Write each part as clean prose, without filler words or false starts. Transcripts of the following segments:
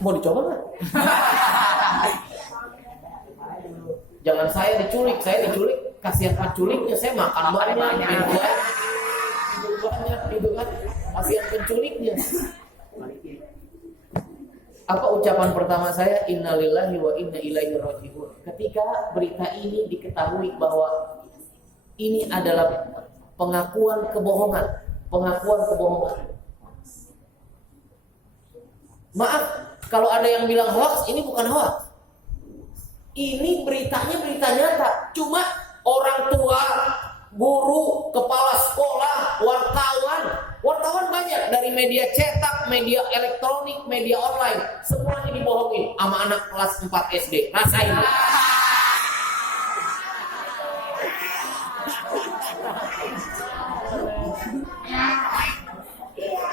Mau dicoba nggak? Jangan saya diculik, kasihan penculiknya, saya makan banyak, gitu kan, kasihan penculiknya. Apa ucapan pertama saya? Innalillahi wa inna ilaihi raji'un. Ketika berita ini diketahui bahwa ini adalah pengakuan kebohongan. Maaf, kalau ada yang bilang hoax, ini bukan hoax. Ini beritanya berita nyata. Cuma orang tua, guru, kepala sekolah, wartawan banyak dari media cetak, media elektronik, media online, semuanya dibohongin sama anak kelas 4 SD. Rasain.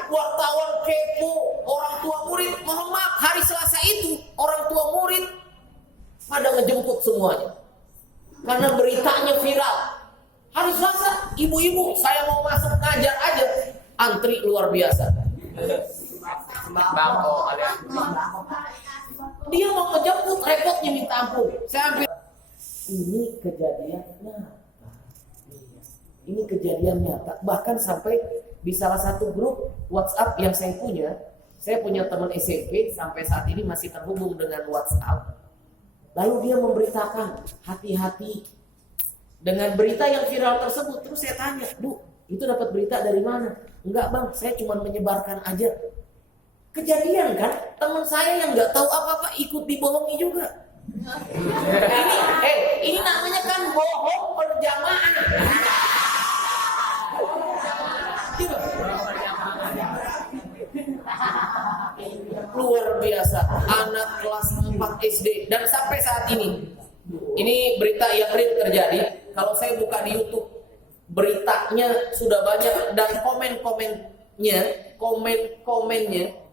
Wartawan kepo, orang tua murid, mohon maaf, hari Selasa itu orang tua murid pada ngejemput semuanya karena beritanya viral. Hari Selasa, ibu-ibu, saya mau masuk ngajar aja, antri luar biasa. Dia mau ngejemput, repotnya minta ampun. Saya ambil. Ini kejadian nyata. Bahkan sampai di salah satu grup WhatsApp yang saya punya teman SMP sampai saat ini masih terhubung dengan WhatsApp. Lalu dia memberitakan, hati-hati dengan berita yang viral tersebut. Terus saya tanya, Bu, itu dapat berita dari mana? Enggak bang, saya cuma menyebarkan aja. Kejadian kan, teman saya yang nggak tahu apa-apa ikut dibohongi juga. Ini namanya kan bohong berjamaah. Luar biasa, anak kelas 4 SD dan sampai saat ini berita yang real terjadi. Kalau saya buka di YouTube, beritanya sudah banyak dan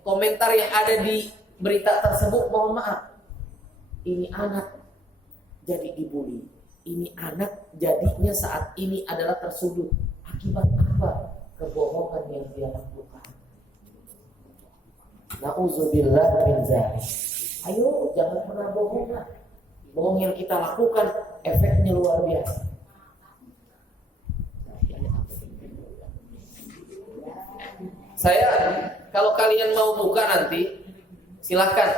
komentar yang ada di berita tersebut, mohon maaf, ini anak jadi dibully, ini anak jadinya saat ini adalah tersudut akibat apa? Kebohongan yang dia lakukan. Na'udzubillah min dzalik. Ayo jangan pernah bohong. Bohong yang kita lakukan efeknya luar biasa. Saya kalau kalian mau buka nanti silahkan.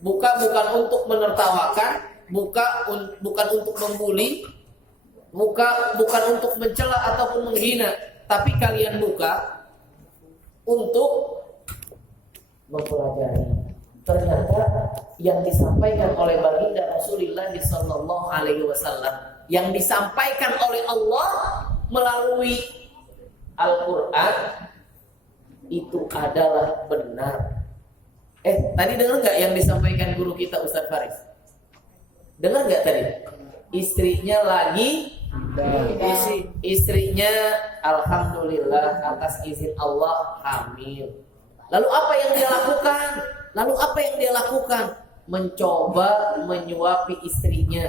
Buka bukan untuk menertawakan, bukan untuk membuli, bukan untuk mencela ataupun menghina, tapi kalian buka untuk mempelajari. Ternyata yang disampaikan oleh baginda Rasulullah sallallahu alaihi wasallam, yang disampaikan oleh Allah melalui Al-Qur'an itu adalah benar. Tadi dengar nggak yang disampaikan guru kita Ustaz Faris? Dengar nggak tadi? Istrinya alhamdulillah atas izin Allah hamil. Lalu apa yang dia lakukan? Mencoba menyuapi istrinya.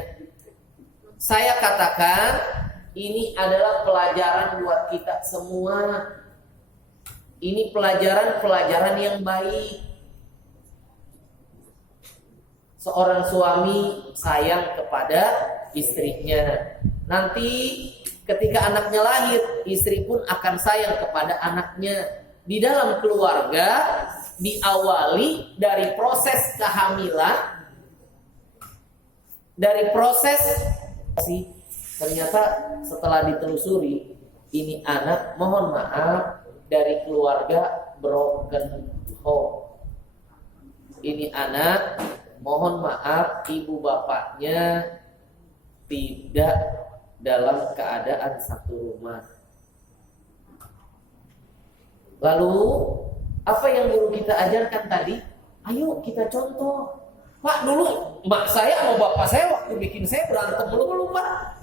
Saya katakan ini adalah pelajaran buat kita semua. Ini pelajaran yang baik. Seorang suami sayang kepada istrinya. Nanti ketika anaknya lahir, istri pun akan sayang kepada anaknya. Di dalam keluarga diawali dari proses kehamilan, dari proses ternyata setelah ditelusuri ini anak, mohon maaf, dari keluarga broken home. Ini anak, mohon maaf, ibu bapaknya tidak dalam keadaan satu rumah. Lalu apa yang guru kita ajarkan tadi? Ayo kita contoh. Pak, dulu mak saya sama bapak saya waktu bikin saya berantem mulu Pak.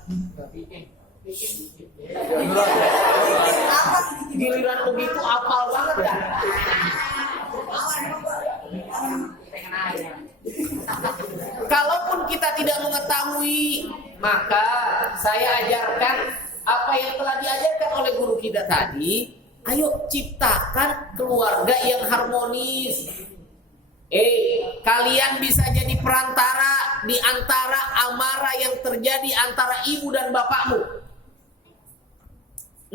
Giliran begitu apal banget ya. Kalaupun kita tidak mengetahui, maka saya ajarkan apa yang telah diajarkan oleh guru kita tadi. Ayo ciptakan keluarga yang harmonis. Kalian bisa jadi perantara di antara amarah yang terjadi antara ibu dan bapakmu.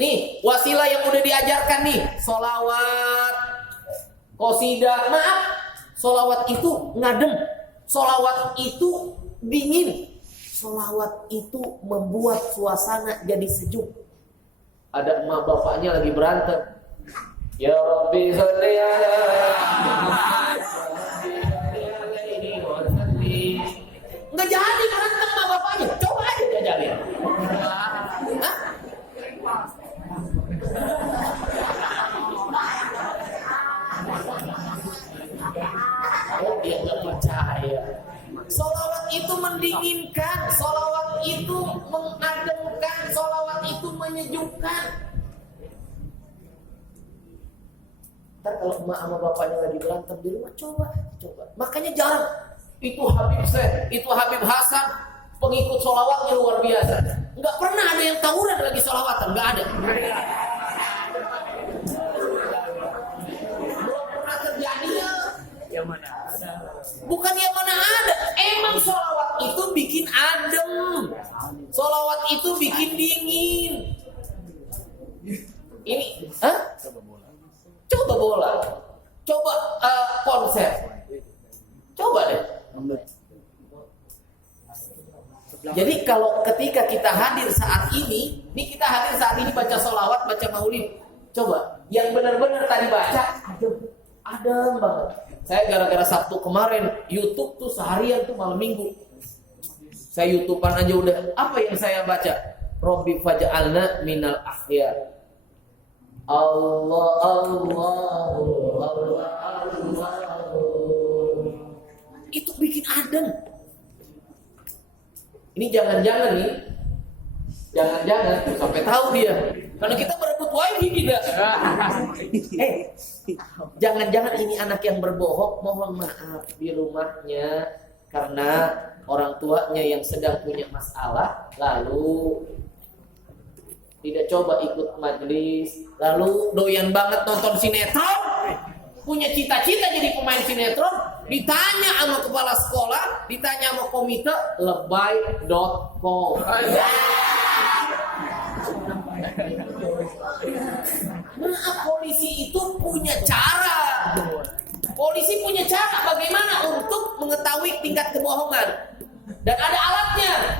Nih, wasilah yang udah diajarkan nih, sholawat, qasidah. Maaf, sholawat itu ngadem, sholawat itu dingin, sholawat itu membuat suasana jadi sejuk. Ada emak bapaknya lagi berantem. Ya Rabbi sholli ala nggak jadi berantem sama bapaknya. Coba aja jajalin. Oh, dia nggak percaya. Sholawat itu mendinginkan, sholawat itu mengademkan, sholawat itu menyejukkan. Ntar kalau emak sama bapaknya lagi berantem di rumah, coba. Makanya jarang. Itu Habib Syekh, itu Habib Hasan, pengikut sholawatnya luar biasa. Nggak pernah ada yang tawuran lagi sholawatan, nggak ada. Belum pernah terjadi ya. Yang mana ada? Bukan yang mana ada. Emang sholawat itu bikin adem, sholawat itu bikin dingin. Ini, Coba bola, coba konser, coba deh. Jadi kalau ketika kita hadir saat ini kita hadir saat ini baca sholawat, baca maulid. Coba, yang benar-benar tadi baca, adem banget. Saya gara-gara Sabtu kemarin, YouTube tuh seharian tuh malam minggu. Saya YouTubean aja udah. Apa yang saya baca? Robbi faj'alna minal ahya. Allah, Allah, Allah, Allah. Itu bikin adem. Ini jangan-jangan sampai tahu dia. Karena kita berebut wifi tidak. Jangan-jangan ini anak yang berbohong. Mohon maaf di rumahnya karena orang tuanya yang sedang punya masalah, lalu tidak coba ikut majelis, lalu doyan banget nonton sinetron, punya cita-cita jadi pemain sinetron, ditanya sama kepala sekolah, ditanya sama komite, lebay.com. Maaf, polisi itu punya cara. Polisi punya cara bagaimana untuk mengetahui tingkat kebohongan. Dan ada alatnya.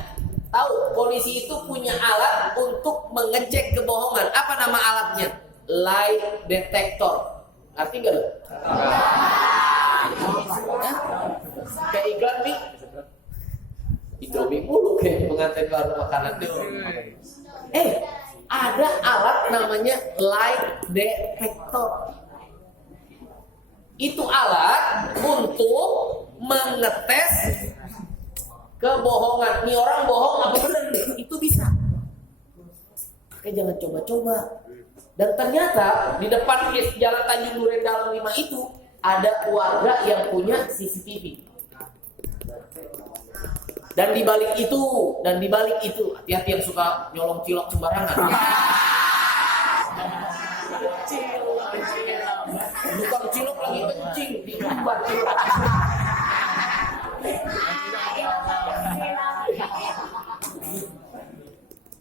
Tahu, polisi itu punya alat untuk mengecek kebohongan. Apa nama alatnya? Lie detector. Ngerti nggak lo? Kayak iklan nih. Indomie mulu kayak pengantin warung makanan tuh. Ada alat namanya lie detector. Itu alat untuk mengetes kebohongan. Nih orang bohong apa benar nih? Itu bisa. Oke, jangan coba-coba. Dan ternyata di depan Jalan Tanjung Duren Dalam 5 itu ada warga yang punya CCTV. Dan di balik itu, hati-hati yang suka nyolong cilok sembarangan. Bukan cilok lagi kencing di rumah cilok.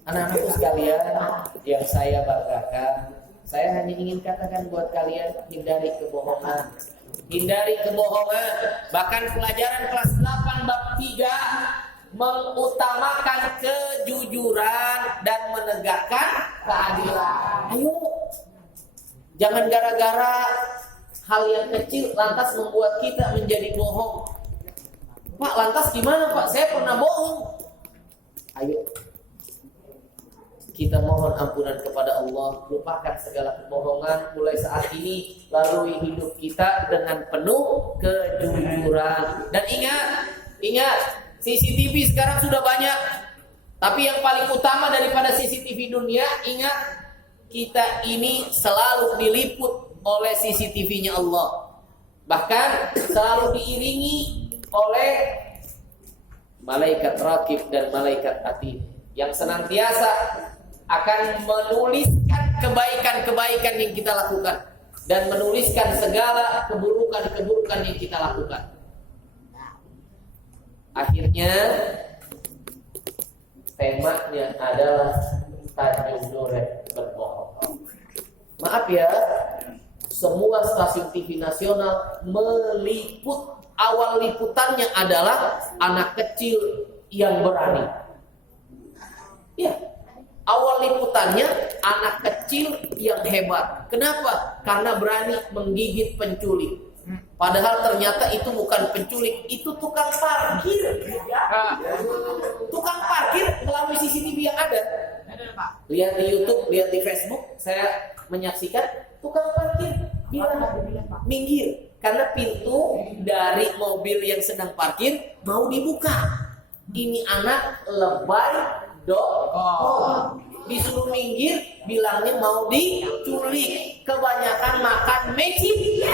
Anak-anakku sekalian yang saya banggakan, saya hanya ingin katakan buat kalian, hindari kebohongan. Hindari kebohongan. Bahkan pelajaran kelas 8 bab 3 mengutamakan kejujuran dan menegakkan keadilan. Ayo, jangan gara-gara hal yang kecil lantas membuat kita menjadi bohong. Pak, lantas gimana Pak? Saya pernah bohong. Ayo, kita mohon ampunan kepada Allah, lupakan segala kebohongan mulai saat ini, lalui hidup kita dengan penuh kejujuran. Dan ingat, CCTV sekarang sudah banyak, tapi yang paling utama daripada CCTV dunia, ingat, kita ini selalu diliput oleh CCTV-nya Allah. Bahkan selalu diiringi oleh malaikat rakib dan malaikat atid yang senantiasa akan menuliskan kebaikan-kebaikan yang kita lakukan dan menuliskan segala keburukan-keburukan yang kita lakukan. Akhirnya temanya adalah Tanjung Duren berbohong. Maaf ya, semua stasiun TV nasional meliput, awal liputannya adalah anak kecil yang berani. Ya, awal liputannya anak kecil yang hebat. Kenapa? Karena berani menggigit penculik. Padahal ternyata itu bukan penculik, itu tukang parkir. Tukang parkir melalui CCTV yang ada. Lihat di YouTube, lihat di Facebook, saya menyaksikan tukang parkir bilang minggir karena pintu dari mobil yang sedang parkir mau dibuka. Ini anak lebay disuruh minggir, bilangnya mau diculik. Kebanyakan makan mecin.